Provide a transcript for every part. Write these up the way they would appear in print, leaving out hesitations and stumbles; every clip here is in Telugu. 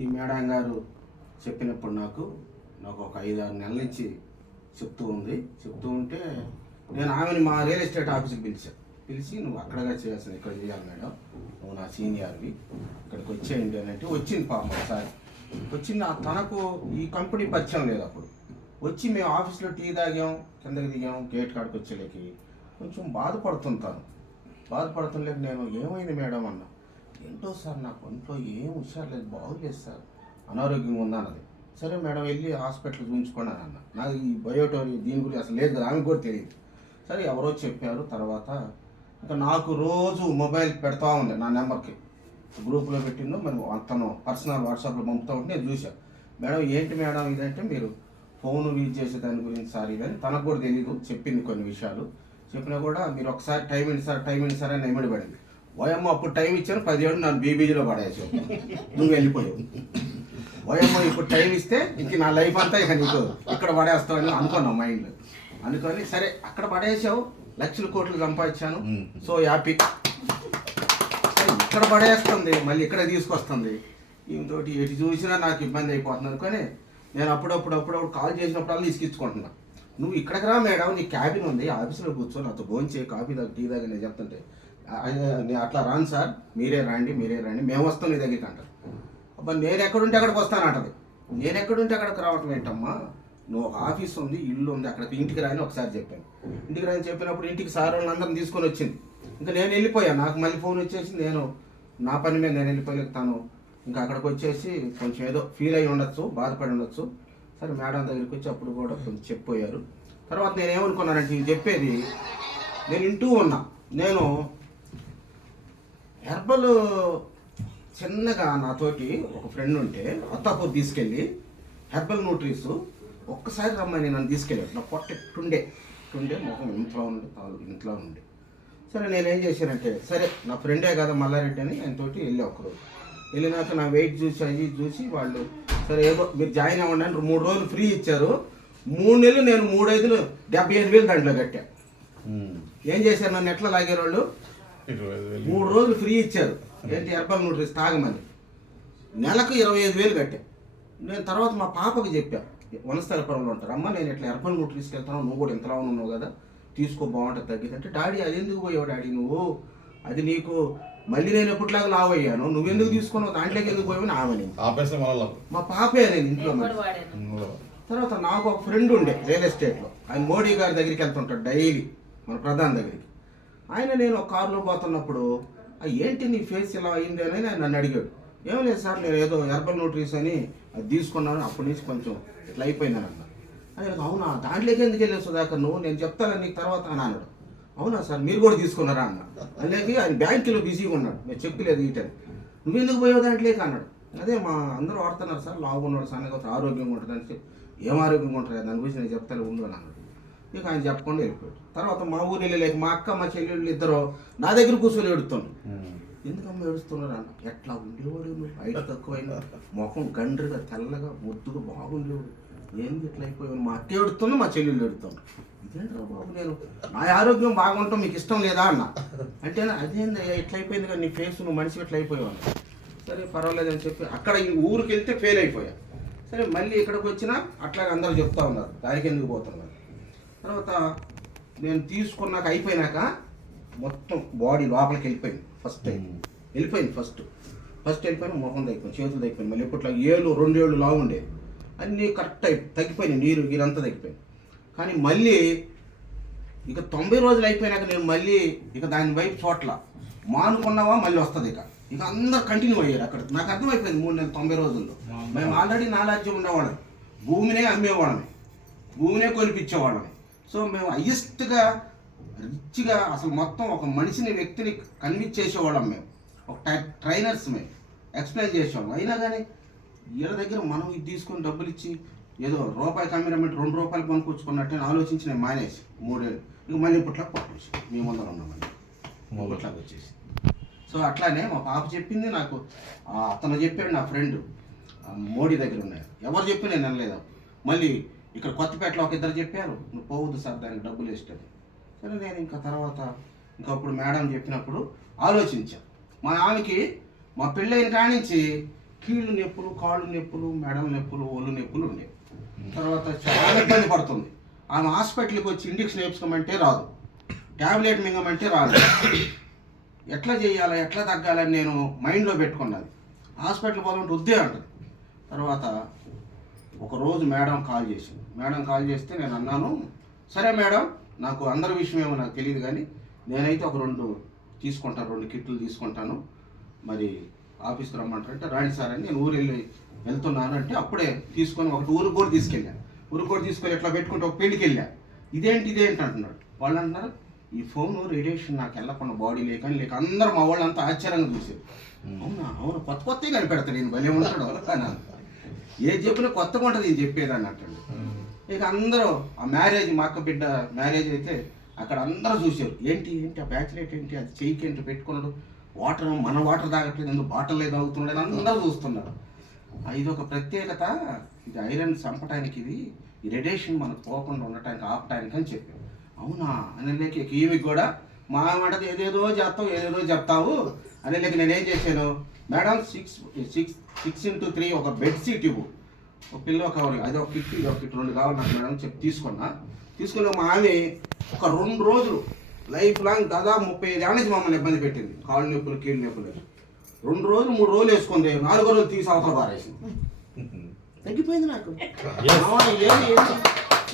ఈ మేడం గారు చెప్పినప్పుడు నాకు ఒక 5-6 నెలల నుంచి చెప్తూ ఉంటే నేను ఆమెను మా రియల్ ఎస్టేట్ ఆఫీస్కి పిలిచి నువ్వు అక్కడగా చేయాల్సింది ఇక్కడ చేయాలి మేడం, నువ్వు నా సీనియర్వి, ఇక్కడికి వచ్చేయండి అని అంటే వచ్చింది పాపం. ఒకసారి వచ్చింది, తనకు ఈ కంపెనీ పరిచయం లేదు. అప్పుడు వచ్చి మేము ఆఫీస్లో టీ తాగాం, కిందకి దిగాం, గేట్ కాడికి వచ్చేలేకి కొంచెం బాధపడుతుండలేక నేను ఏమైంది మేడం అన్నా. ఏంటో సార్ నాకు ఒంట్లో ఏం హుషారు లేదు, బాగోలేదు సార్, అనారోగ్యంగా ఉందన్నది. సరే మేడం వెళ్ళి హాస్పిటల్ చూపించుకోండి అని అన్న. నాకు ఈ బయోటోరీ దీని గురించి అసలు లేదు కదా, ఆమెకు కూడా తెలియదు. సరే ఎవరో చెప్పారు. తర్వాత ఇంకా నాకు రోజు మొబైల్ పెడతా ఉంది నా నెంబర్కి, గ్రూప్లో పెట్టిందో మరి అతను పర్సనల్ వాట్సాప్లో పంపుతూ ఉంటే నేను చూశాను. మేడం ఏంటి మేడం ఇదంటే మీరు ఫోన్ యూజ్ చేసే దాని గురించి సార్ ఇదని. తనకు కూడా తెలియదు, చెప్పింది కొన్ని విషయాలు. చెప్పినా కూడా మీరు ఒకసారి టైం ఇవ్వండి సార్ అని ఎమ్మడి పడింది. ఓయమ్మ అప్పుడు టైం ఇచ్చాను 10 ఏళ్ళు నన్ను బీబీజీలో పడేసావు, నువ్వు వెళ్ళిపోయావు. ఓయమ్మ ఇప్పుడు టైం ఇస్తే ఇంక నా లైఫ్ అంతా ఇక నీకు ఇక్కడ పడేస్తావని అనుకున్నావు మైండ్లో. అనుకొని సరే అక్కడ పడేసావు, లక్షల కోట్లు సంపాదించాను, సో హ్యాపీ. ఇక్కడ పడేస్తుంది మళ్ళీ ఇక్కడ తీసుకొస్తుంది, ఈమెతోటి ఎటు చూసినా నాకు ఇబ్బంది అయిపోతుంది అనుకొని నేను అప్పుడప్పుడు కాల్ చేసినప్పుడల్లా తీసుకిచ్చుకుంటున్నా. నువ్వు ఇక్కడికి రా మేడం, నీ క్యాబిన్ ఉంది, ఆఫీస్లో కూర్చో, నాతో భోంచే కాఫీ దగ్గర టీ దగ్గర నేను చెప్తుంటే నేను అట్లా రాను సార్, మీరే రండి మేము వస్తాం నీ దగ్గరికి అంటారు. అబ్బా నేను ఎక్కడుంటే అక్కడికి వస్తానంటది. నేను ఎక్కడుంటే అక్కడికి రావటం ఏంటమ్మా, నువ్వు ఒక ఆఫీస్ ఉంది, ఇల్లు ఉంది, అక్కడికి ఇంటికి రాని ఒకసారి చెప్పాను. ఇంటికి రాని చెప్పినప్పుడు ఇంటికి సార్ వాళ్ళందరం తీసుకొని వచ్చింది. ఇంకా నేను వెళ్ళిపోయాను, నాకు మళ్ళీ ఫోన్ వచ్చేసి నేను నా పని మీద నేను వెళ్ళిపోలేతాను. ఇంకా అక్కడికి వచ్చేసి కొంచెం ఏదో ఫీల్ అయ్యి ఉండొచ్చు, బాధపడి ఉండొచ్చు. సరే మేడం దగ్గరికి వచ్చి అప్పుడు కూడా కొంచెం చెప్పిపోయారు. తర్వాత నేను ఏమనుకున్నానంటే ఇది చెప్పేది నేను వింటూ ఉన్నా. నేను హెర్బల్ చిన్నగా నాతోటి ఒక ఫ్రెండ్ ఉంటే అత్తాపూర్ తీసుకెళ్ళి హెర్బల్ న్యూట్రీస్ ఒక్కసారి రమ్మని నన్ను తీసుకెళ్ళాడు. నా పొట్ట ఎట్టుండే మొహం ఇంట్లో ఉండే. సరే నేనేం చేశానంటే సరే నా ఫ్రెండే కదా మల్లారెడ్డి అని ఆయనతోటి వెళ్ళి ఒకరోజు వెళ్ళినాక నా వెయిట్ చూసి అవి చూసి వాళ్ళు సరే ఏదో మీరు జాయిన్ అవ్వండి అని 3 రోజులు ఫ్రీ ఇచ్చారు. 3 నెలలు నేను 3 75,000 దాంట్లో కట్టా. ఏం చేశారు నన్ను ఎట్లా లాగారు వాళ్ళు, 3 రోజులు ఫ్రీ ఇచ్చారు ఏంటి హెర్బల్ న్యూట్రీస్ తాగమని. నెలకు 25,000 కట్టా. నేను తర్వాత మా పాపకి చెప్పా, వనస్థలపురంలో ఉంటారు, అమ్మ నేను ఇట్లా హెర్బల్ న్యూట్రీస్కి వెళ్తాను, నువ్వు కూడా ఇంతలా ఉన్నావు కదా తీసుకో బాగుంటుంది తగ్గింది అంటే, డాడీ అది ఎందుకు పోయావు డాడీ నువ్వు, అది నీకు మళ్ళీ నేను ఎప్పటిలాగా లావ్ అయ్యాను, నువ్వెందుకు తీసుకున్నావు దాంట్లోకి ఎందుకు పోయావని ఆమెని. మా పాపే నేను ఇంట్లో. తర్వాత నాకు ఒక ఫ్రెండ్ ఉండే రియల్ ఎస్టేట్లో, ఆయన మోడీ గారి దగ్గరికి వెళ్తుంటాడు డైలీ, మన ప్రధాని దగ్గరికి. ఆయన నేను ఒక కారులో పోతున్నప్పుడు ఏంటి నీ ఫేస్ ఇలా అయింది అని ఆయన నన్ను అడిగాడు. ఏం లేదు సార్ నేను ఏదో హెర్బల్ న్యూట్రీస్ అని అది తీసుకున్నాను, అప్పటి నుంచి కొంచెం ఇట్లా అయిపోయినాను అన్న. అదే అవునా దాంట్లోకి ఎందుకు వెళ్ళావు సుధాకర్ నువ్వు, నేను చెప్తాను నీకు తర్వాత అని అన్నాడు. అవునా సార్ మీరు కూడా తీసుకున్నారా అన్న. అలాగే ఆయన బ్యాంకులో బిజీగా ఉన్నాడు, నేను చెప్పలేదు ఈటని. నువ్వెందుకు పోయావు దాంట్లోకి అన్నాడు. అదే మా అందరూ వాడుతున్నారు సార్, లావు ఉన్నాడు సన్నగా ఆరోగ్యంగా ఉంటుంది అని చెప్పి. ఏం ఆరోగ్యంగా ఉంటుంది దాని గురించి నేను చెప్తాను ఉండు అని అన్నాడు. ఇక ఆయన చెప్పకుండా వెళ్ళిపోయాడు. తర్వాత మా ఊరు వెళ్ళలేక మా అక్క మా చెల్లెళ్ళు ఇద్దరు నా దగ్గర కూర్చొని ఏడుతున్నాడు. ఎందుకమ్మ ఏడుస్తున్నారు అన్న. ఎట్లా ఉండేవాడు నువ్వు, హైట్ తక్కువైనా, ముఖం గండ్రిగా తెల్లగా ముద్దుగా బాగుండేవాడు, ఏంది ఇట్లా అయిపోయావు. మా అక్క ఏడుతున్నా, మా చెల్లెళ్ళు ఏడుతున్నాడు. ఇదేంట్రా బాబు నేను నా ఆరోగ్యం బాగుంటాం మీకు ఇష్టం లేదా అన్న. అంటే అదేంది ఇట్లా అయిపోయింది కదా నీ ఫేస్, నువ్వు మనిషి ఇట్లా అయిపోయావు. సరే పర్వాలేదు అని చెప్పి అక్కడ ఈ ఊరికి వెళ్తే ఫెయిల్ అయిపోయా. సరే మళ్ళీ ఇక్కడికి వచ్చినా అట్లాగే అందరూ చెప్తా ఉన్నారు దానికి ఎందుకు పోతున్నారు. తర్వాత నేను తీసుకున్నాక అయిపోయినాక మొత్తం బాడీ లోపలికి వెళ్ళిపోయింది. ఫస్ట్ వెళ్ళిపోయిన ముఖం తగ్గిపోయింది, చేతులు తగ్గిపోయింది. మళ్ళీ ఇప్పట్లో 2 ఏళ్ళు లావు ఉండేది, అన్నీ కరెక్ట్ తగ్గిపోయినాయి, నీరు గీరంతా తగ్గిపోయింది. కానీ మళ్ళీ ఇక 90 రోజులు అయిపోయినాక నేను మళ్ళీ ఇక దాని వైపు చోట్ల మానుకున్నావా మళ్ళీ వస్తుంది. ఇక అందరు కంటిన్యూ అయ్యారు అక్కడ. నాకు అర్థమైపోయింది 3 నెలలు 90 రోజుల్లో మేము ఆల్రెడీ నాలెడ్జ్ ఉండేవాళ్ళం, భూమినే అమ్మేవాళ్ళమే, భూమినే కొనిపించేవాళ్ళమే. సో మేము హయ్యెస్ట్గా రిచ్గా అసలు మొత్తం ఒక మనిషిని వ్యక్తిని కన్విన్స్ చేసేవాళ్ళం. మేము ఒక ట్రైనర్స్, మేము ఎక్స్ప్లెయిన్ చేసేవాళ్ళం. అయినా కానీ వీళ్ళ దగ్గర మనం ఇది తీసుకొని డబ్బులు ఇచ్చి ఏదో రూపాయికి అమ్మినట్టు 2 రూపాయలు కొనుక్కొచ్చుకున్నట్టు ఆలోచించి నేను మానేసి 3 ఏళ్ళు ఇక మళ్ళీ ఇప్పట్లాగా పట్టుకొచ్చి మీ ముందర ఉన్నామని ఇప్పట్లాగా వచ్చేసి. సో అట్లానే మా పాప చెప్పింది నాకు, అతను చెప్పాడు నా ఫ్రెండ్ మోడీ దగ్గర ఉన్నారు, ఎవరు చెప్పి నేను అనలేదు. మళ్ళీ ఇక్కడ కొత్తపేటలో ఒక 2 చెప్పారు, నువ్వు పోవద్దు సార్ దానికి డబ్బులు వేస్ట్ అని. సరే నేను ఇంకా తర్వాత అప్పుడు మేడం చెప్పినప్పుడు ఆలోచించాను. మా ఆమెకి మా పెళ్ళైన కానించి కీళ్ళు నొప్పులు, కాళ్ళు నొప్పులు, మెడల నొప్పులు, ఒళ్ళు నొప్పులు ఉండేవి. తర్వాత చాలా ఇబ్బంది పడుతుంది. ఆమె హాస్పిటల్కి వచ్చి ఇంజక్షన్ వేసుకోమంటే రాదు, ట్యాబ్లెట్ మింగమంటే రాదు. ఎట్లా చేయాలా, ఎట్లా తగ్గాలని నేను మైండ్లో పెట్టుకున్నది. హాస్పిటల్ పోవాలంటే వద్దే అంటుంది. తర్వాత ఒకరోజు మేడం కాల్ చేసింది. మేడం కాల్ చేస్తే నేను అన్నాను, సరే మేడం, నాకు అందరి విషయం ఏమో నాకు తెలియదు, కానీ నేనైతే ఒక 2 కిట్లు తీసుకుంటాను, మరి ఆఫీస్కి రమ్మంటారంటే రాండి సార్ అని నేను ఊరు వెళ్తున్నాను అంటే అప్పుడే తీసుకొని ఒకటి ఊరికి కూడా తీసుకెళ్ళాను. ఊరికి కూడా తీసుకొని ఎట్లా పెట్టుకుంటే ఒక పెళ్ళికి వెళ్ళాను. ఇదేంటి అంటున్నాడు. వాళ్ళు అంటున్నారు, ఈ ఫోన్ రేడియేషన్ నాకు వెళ్ళకుండా బాడీ లేక అందరూ మా వాళ్ళంతా ఆశ్చర్యంగా చూసారు. అవును కొత్తగా కనిపెడతాడు నేను, భలే ఉంటాడు అని. ఏది చెప్పినా కొత్తగా ఉంటుంది నేను చెప్పేదాన్ని అంటాడు. ఇక అందరూ ఆ మ్యారేజ్, మా అక్క బిడ్డ మ్యారేజ్ అయితే అక్కడ అందరూ చూసారు. ఏంటి ఆ బ్యాచ్లెట్ ఏంటి, అది చెయ్యికి ఏంటి పెట్టుకున్నాడు, మన వాటర్ తాగట్లేదు, ఎందుకు బాటిల్ లేదు తాగుతున్నాడు అని అందరూ చూస్తున్నారు. ఇది ఒక ప్రత్యేకత, ఇది ఐరన్ చంపడానికి, ఈ రేడియేషన్ మనకు పోకుండా ఉండటానికి, ఆపటానికి అని చెప్పారు. అవునా అని లేక ఈమెకి కూడా మా మాట ఏదేదో చెప్తావు అని లేక నేనేం చేశాను, మేడం 6x3 ఒక బెడ్షీట్ ఇవ్వు, ఒక పిల్లో కవర్, అది ఒక కిట్, ఇది ఒక కిట్, 2 కావాలి నాకు మేడం చెప్పి తీసుకుని మా ఆమె ఒక 2 రోజులు లైఫ్ లాంగ్ దాదాపు 35 ఏళ్ళ నుంచి మమ్మల్ని ఇబ్బంది పెట్టింది. కాళ్ళు నొప్పులు, కీళ్ళు నొప్పులు. 2 రోజులు 3 రోజులు వేసుకుంది, 4వ రోజు తీసి అవతల పారేసింది. తగ్గిపోయింది నాకు.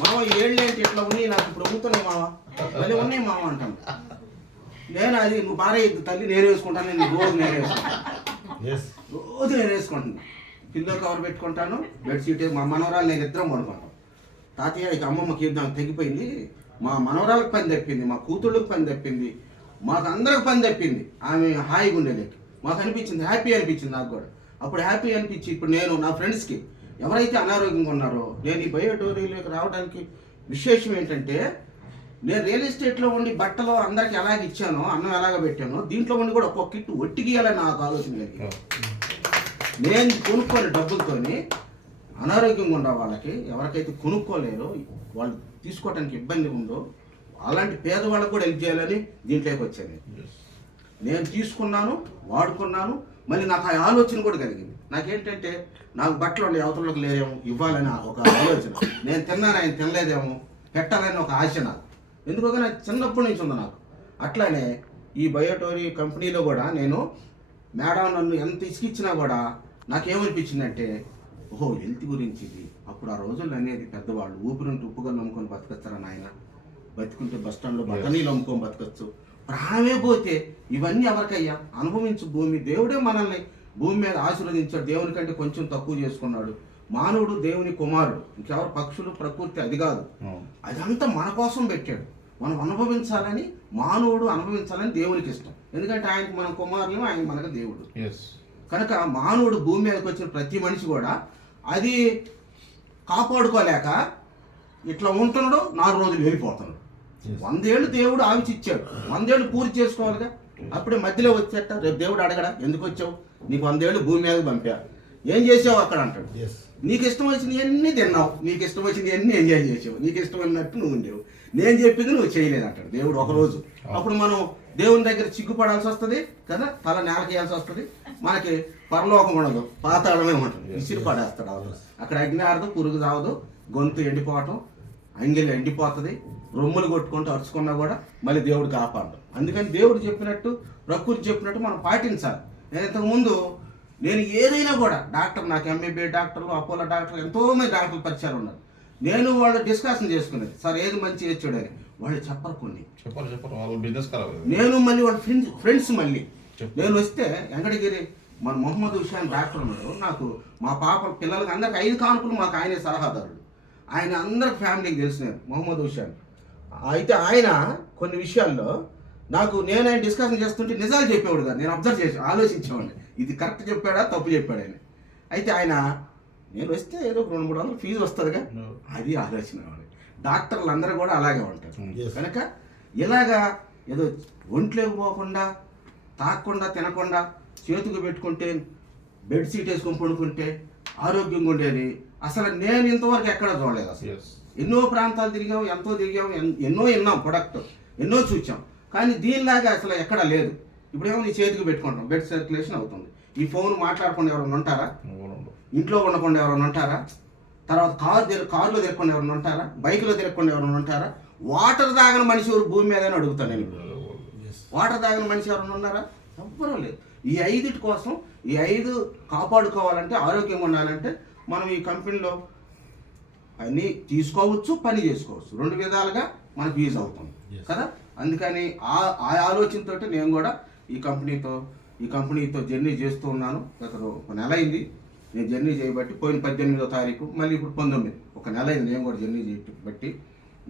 మామ ఏళ్ళేంటి ఇట్లా ఉన్నాయి, నాకు ఇప్పుడు అమ్ముతున్నాయి మామ, మళ్ళీ ఉన్నాయి మామ అంటాను. నేను అది నువ్వు పారేయద్దు తల్లి, నేను వేసుకుంటాను, నేను రోజు నేను వేసుకుంటాను. పిల్లో కవర్ పెట్టుకుంటాను, బెడ్షీట్, మా మనవరాలు నేను ఇద్దరం పడుకుంటాం. తాతయ్య ఇక అమ్మమ్మకి నాకు తగ్గిపోయింది, మా మనవరాలకు పని తప్పింది, మా కూతుళ్ళకి పని తప్పింది, మాకు అందరికి పని తప్పింది. ఆమె హాయిగా ఉండేలేకి మాకు అనిపించింది, హ్యాపీ అనిపించింది నాకు కూడా. అప్పుడు హ్యాపీ అనిపించి ఇప్పుడు నేను నా ఫ్రెండ్స్కి ఎవరైతే అనారోగ్యంగా ఉన్నారో, నేను ఈ బయోటోరీలోకి రావడానికి విశేషం ఏంటంటే, నేను రియల్ ఎస్టేట్లో ఉండి బట్టలు అందరికి ఎలాగ ఇచ్చానో, అన్నం ఎలాగ పెట్టానో, దీంట్లో ఉండి కూడా ఒక్కొక్క కిట్టు ఒట్టిగీయాలని నాకు ఆలోచన కలిగి నేను కొనుక్కోని డబ్బులతోని అనారోగ్యంగా ఉన్న వాళ్ళకి, ఎవరికైతే కొనుక్కోలేరో, వాళ్ళు తీసుకోవడానికి ఇబ్బంది ఉందో అలాంటి పేదవాళ్ళకు కూడా హెల్ప్ చేయాలని దీంట్లోకి వచ్చాను. నేను తీసుకున్నాను, వాడుకున్నాను, మళ్ళీ నాకు ఆ ఆలోచన కూడా కలిగింది. నాకేంటంటే, నాకు బట్టలు ఉండే అవతలకు లేదేమో, ఇవ్వాలని ఒక ఆలోచన. నేను తిన్నాను, ఆయన తినలేదేమో, పెట్టాలని ఒక ఆశ నాకు. ఎందుకంటే నాకు చిన్నప్పటి నుంచి ఉంది నాకు. అట్లానే ఈ బయోటోరీ కంపెనీలో కూడా నేను, మేడం నన్ను ఎంత ఇసుకిచ్చినా కూడా నాకేమనిపించిందంటే, ఓహో హెల్త్ గురించి ఇది. అప్పుడు ఆ రోజుల్లో అనేది పెద్దవాళ్ళు, ఊపిరింటి ఉప్పుగా నమ్ముకొని బతకొస్తారా నాయన, బతుకుంటే బస్టాండ్లో బతనీళ్ళు అమ్ముకొని బతకొచ్చు, ప్రాణమే పోతే ఇవన్నీ ఎవరికయ్యా, అనుభవించు భూమి. దేవుడే మనల్ని భూమి మీద ఆశీర్వదించాడు, దేవుని కంటే కొంచెం తక్కువ చేసుకున్నాడు. మానవుడు దేవుని కుమారుడు, ఇంకెవరు పక్షులు, ప్రకృతి అది కాదు, అదంతా మన కోసం పెట్టాడు. మనం అనుభవించాలని, మానవుడు అనుభవించాలని దేవునికి ఇష్టం. ఎందుకంటే ఆయనకు మనం కుమారులు, ఆయన మనకు దేవుడు. కనుక మానవుడు భూమి మీదకి వచ్చిన ప్రతి మనిషి కూడా అది కాపాడుకోలేక ఇట్లా ఉంటున్నాడు, 4 రోజులు వెళ్ళిపోతున్నాడు. 100 ఏళ్ళు దేవుడు ఆవిచిచ్చాడు, 100 ఏళ్ళు పూర్తి చేసుకోవాలిగా. అప్పుడే మధ్యలో వచ్చేట రేపు దేవుడు అడగడా, ఎందుకు వచ్చావు, నీకు 100 ఏళ్ళు భూమి మీదకి పంపా, ఏం చేసావు అక్కడ అంటాడు. నీకు ఇష్టం వచ్చింది అన్నీ తిన్నావు, నీకు ఇష్టం వచ్చింది అన్నీ ఎంజాయ్ చేసావు, నీకు ఇష్టమైనట్టు నువ్వు ఉండేవు, నేను చెప్పింది నువ్వు చేయలేదు అంటాడు దేవుడు ఒకరోజు. అప్పుడు మనం దేవుని దగ్గర చిక్కుపడాల్సి వస్తుంది కదా, తల నేలకేయాల్సి వస్తుంది. మనకి పరలోకం ఉండదు, పాతాళమే ఉంటుంది, విసిరి పడేస్తాడు అవతల. అక్కడ అగ్ని ఆరదు, పురుగు రావదు, గొంతు ఎండిపోవటం, అంగిలి ఎండిపోతుంది, రొమ్ములు కొట్టుకుంటూ అరుచుకున్నా కూడా మళ్ళీ దేవుడు కాపాడు. అందుకని దేవుడు చెప్పినట్టు, ప్రకృతి చెప్పినట్టు మనం పాటించాలి. నేను ఇంతకుముందు నేను ఏదైనా కూడా డాక్టర్, నాకు ఎంబీబీఎస్ డాక్టర్లు, అపోలో డాక్టర్లు, ఎంతోమంది డాక్టర్లు పరిచయాలు ఉన్నారు. నేను వాళ్ళు డిస్కషన్ చేసుకునేది, సార్ ఏది మంచి ఏది చెడని. వాళ్ళు చెప్పరు, కొన్ని నేను మళ్ళీ వాళ్ళ ఫ్రెండ్స్ మళ్ళీ నేను వస్తే వెంకటగిరి మన మొహమ్మద్ హుషాన్ డాక్టర్ ఉన్నాడు. నాకు మా పాప పిల్లలకి అందరికి 5 కానుకలు మాకు ఆయనే సలహాదారుడు. ఆయన అందరికి ఫ్యామిలీకి తెలిసినారు మొహమ్మద్ హుషాన్. అయితే ఆయన కొన్ని విషయాల్లో నేను ఆయన డిస్కషన్ చేస్తుంటే నిజాలు చెప్పేవాడు కాదు, నేను అబ్జర్వ్ చేసి ఆలోచించేవాడిని, ఇది కరెక్ట్ చెప్పాడా తప్పు చెప్పాడు ఆయన. అయితే ఆయన నేను వస్తే ఏదో 200-300 ఫీజు వస్తుందిగా, అది ఆలోచన. డాక్టర్లు అందరూ కూడా అలాగే ఉంటారు. కనుక ఇలాగా ఏదో ఒంట్లోకి పోకుండా, తాగకుండా, తినకుండా, చేతుకు పెట్టుకుంటే, బెడ్షీట్ వేసుకొని పడుకుంటే ఆరోగ్యంగా ఉండేది. అసలు నేను ఇంతవరకు ఎక్కడ చూడలేదు. అసలు ఎన్నో ప్రాంతాలు తిరిగాం, ఎంతో తిరిగాం, ఎన్నో విన్నాం, ప్రొడక్ట్ ఎన్నో చూసాం, కానీ దీనిలాగా అసలు ఎక్కడ లేదు. ఇప్పుడేమో నీ చేతికి పెట్టుకుంటాం, బ్లడ్ సర్క్యులేషన్ అవుతుంది. ఈ ఫోన్ మాట్లాడకుండా ఎవరైనా ఉంటారా? ఇంట్లో ఉండకుండా ఎవరైనా ఉంటారా? తర్వాత కారులో తిరగకుండా ఎవరైనా ఉంటారా? బైక్లో తిరగకుండా ఎవరైనా ఉంటారా? వాటర్ తాగిన మనిషి ఎవరు భూమి మీద అని అడుగుతాను నేను. వాటర్ తాగిన మనిషి ఎవరైనా ఉన్నారా? ఎవ్వరూ లేదు. ఈ 5 కోసం, ఈ 5 కాపాడుకోవాలంటే, ఆరోగ్యంగా ఉండాలంటే మనం ఈ కంపెనీలో అన్నీ తీసుకోవచ్చు, పని చేసుకోవచ్చు. 2 విధాలుగా మనకు యూజ్ అవుతుంది కదా. అందుకని ఆ ఆలోచనతో నేను కూడా ఈ కంపెనీతో జర్నీ చేస్తూ ఉన్నాను. గత ఒక నెల అయింది నేను జర్నీ చేయబట్టి. పోయిన 18వ తారీఖు, మళ్ళీ ఇప్పుడు 19, ఒక నెల అయింది నేను కూడా జర్నీ చేయబట్టి.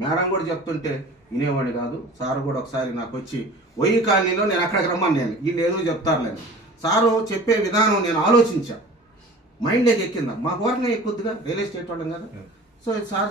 మేడం కూడా చెప్తుంటే వినేవాడిని కాదు. సార్ కూడా ఒకసారి నాకు వచ్చి వెయ్యి కాలనీలో నేను అక్కడికి రమ్మని, నేను వీళ్ళు ఏదో చెప్తారులేను, సారు చెప్పే విధానం నేను ఆలోచించా, మైండ్లోకి ఎక్కిందా. మా కోరిక ఎక్కుద్దిగా, రియల్ ఎస్టేట్ వాళ్ళం కదా. So sir